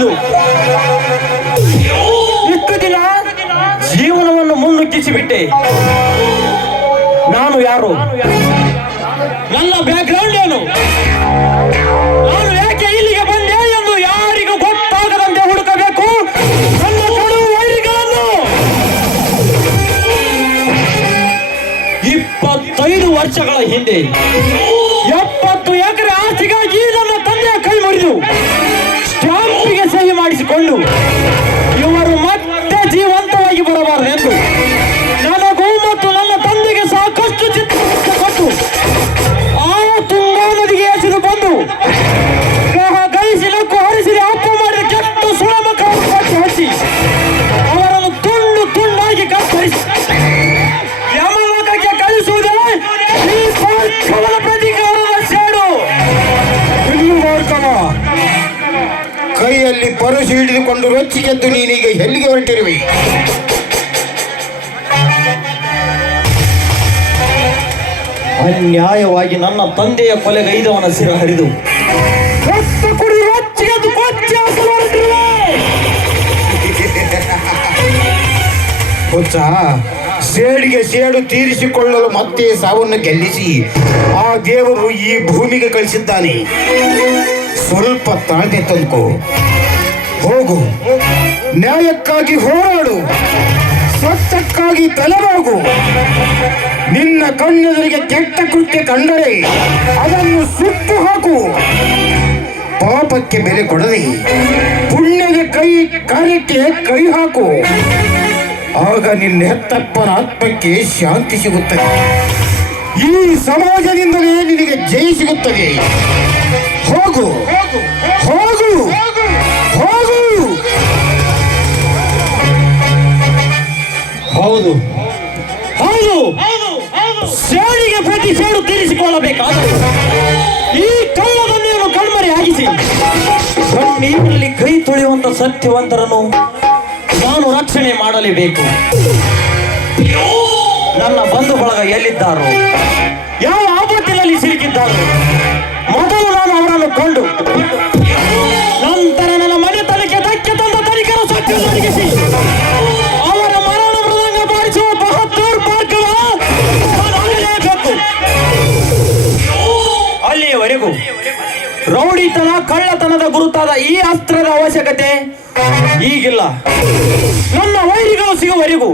ಮುರಿದು ಇಷ್ಟು ದಿನ ಜೀವನವನ್ನು ಮುನ್ನುಗ್ಗಿಸಿಬಿಟ್ಟೆ. ನಾನು ಯಾರು? ನನ್ನ ಬ್ಯಾಕ್ಗ್ರೌಂಡ್ ಏನು? ನಾನು ಯಾಕೆ ಇಲ್ಲಿಗೆ ಬಂದೆ ಎಂದು ಯಾರಿಗೂ ಗೊತ್ತಾಗದಂತೆ ಹುಡುಕಬೇಕು? ನನ್ನ ಕಡು ವೈರಿಗಳನ್ನು. ಇಪ್ಪತ್ತೈದು ವರ್ಷಗಳ ಹಿಂದೆ, ಎಪ್ಪತ್ತು ಎಕರೆ ಸಹಿ ಇವರು ಮತ್ತೆ ಜೀವಂತವಾಗಿ ಬರಬಾರದೆಂದು ನನಗೂ ಮತ್ತು ನನ್ನ ತಂದೆಗೆ ಸಾಕಷ್ಟು ಚಿತ್ರ ಕೊಟ್ಟು ಆ ತುಂಗಾ ನದಿಗೆ ಎಸೆದು ಬಂದು ಗಹ ಗೈಸಿ ನಕ್ಕು ಹರಿಸಿರಿ ಅಪ್ಪ ಮಾಡಿದ ಕೆಟ್ಟ ಪಟ್ಟು ಹಚ್ಚಿ ಅವರನ್ನು ತುಂಡು ತುಂಡಾಗಿ ಕತ್ತರಿಸಿ. ಯಮಲೋಕಕ್ಕೆ ಕಳಿಸುವುದೇ ಈ ಪ್ರತಿಕಾರದ ಸೇಡು. ಇನ್ನು ಮಾಡ್ಕವ ಕೈಯಲ್ಲಿ ಪರಸು ಹಿಡಿದುಕೊಂಡು ರೊಚ್ಚಿಗೆದ್ದು ನೀನೀಗ ಎಲ್ಲಿಗೆ ಹೊರಟಿರುವೆ? ಅನ್ಯಾಯವಾಗಿ ನನ್ನ ತಂದೆಯ ಕೊಲೆಗೈದವನ ಸಿರ ಹರಿದು. ಹುಚ್ಚ ಸೇಡಿಗೆ ಸೇಡು ತೀರಿಸಿಕೊಳ್ಳಲು ಮತ್ತೆ ಸಾವನ್ನು ಗೆಲ್ಲಿಸಿ. ಆ ದೇವರು ಈ ಭೂಮಿಗೆ ಕಳಿಸಿದ್ದಾನೆ. ಸ್ವಲ್ಪ ತಾಳ್ಮೆ ತಂದ್ಕೋ. ಹೋಗು. ನ್ಯಾಯಕ್ಕಾಗಿ ಹೋರಾಡು. ಸ್ವತ್ತಕ್ಕಾಗಿ ತಲೆಬಾಗು. ನಿನ್ನ ಕಣ್ಣೆದುರಿಗೆ ಕೆಟ್ಟ ಕೃತ್ಯ ಕಂಡರೆ ಅದನ್ನು ಸುಟ್ಟು ಹಾಕು. ಪಾಪಕ್ಕೆ ಬೆಲೆ ಕೊಡದೆ ಪುಣ್ಯದ ಕೈ ಕಾರ್ಯಕ್ಕೆ ಕೈ ಹಾಕು. ಆಗ ನಿನ್ನ ಹೆತ್ತಪ್ಪನ ಆತ್ಮಕ್ಕೆ ಶಾಂತಿ ಸಿಗುತ್ತದೆ. ಈ ಸಮಾಜದಿಂದಲೇ ನಿನಗೆ ಜಯ ಸಿಗುತ್ತದೆ. ಹೋಗು. ಹೋಗು. ಹೋಗು. ಹೌದು. ಹೌದು. ಸೇಡಿಗೆ ಪ್ರತಿ ಸೇಡು ತೀರಿಸಿಕೊಳ್ಳಬೇಕಾದರೆ ಈ ಕಳ್ಳದನ್ನೇನು ಕಣ್ಮರೆ ಆಗಿಸಿ. ಕಣ್ಣೀರಿನಲ್ಲಿ ಕೈ ತುಳಿಯುವಂತ ಸತ್ಯವಂತರನ್ನು ನಾನು ರಕ್ಷಣೆ ಮಾಡಲೇಬೇಕು. ನನ್ನ ಬಂಧು ಬಳಗ ಎಲ್ಲಿದ್ದಾರೋ? ಯಾವ ಆಪತ್ತಿನಲ್ಲಿ ಸಿಲುಕಿದ್ದಾರೋ? ಮೊದಲು ಕೊಂಡು. ನಂತರ ನನ್ನ ಮನೆತನಕ್ಕೆ ಧಕ್ಕೆ ತಂದ ತನಿಖರ ಸತ್ಯ ಅವರ ಮರಣ ಮೃದಂಗ ಬಾರಿಸುವ ಬಹದ್ದೂರ್ ಪಾರ್ಕವ ಅಲ್ಲಿಯವರೆಗೂ ರೌಡಿತನ, ಕಳ್ಳತನದ ಗುರುತಾದ ಈ ಅಸ್ತ್ರದ ಅವಶ್ಯಕತೆ ಈಗಿಲ್ಲ. ನನ್ನ ವೈರಿಗಳು ಸಿಗುವವರೆಗೂ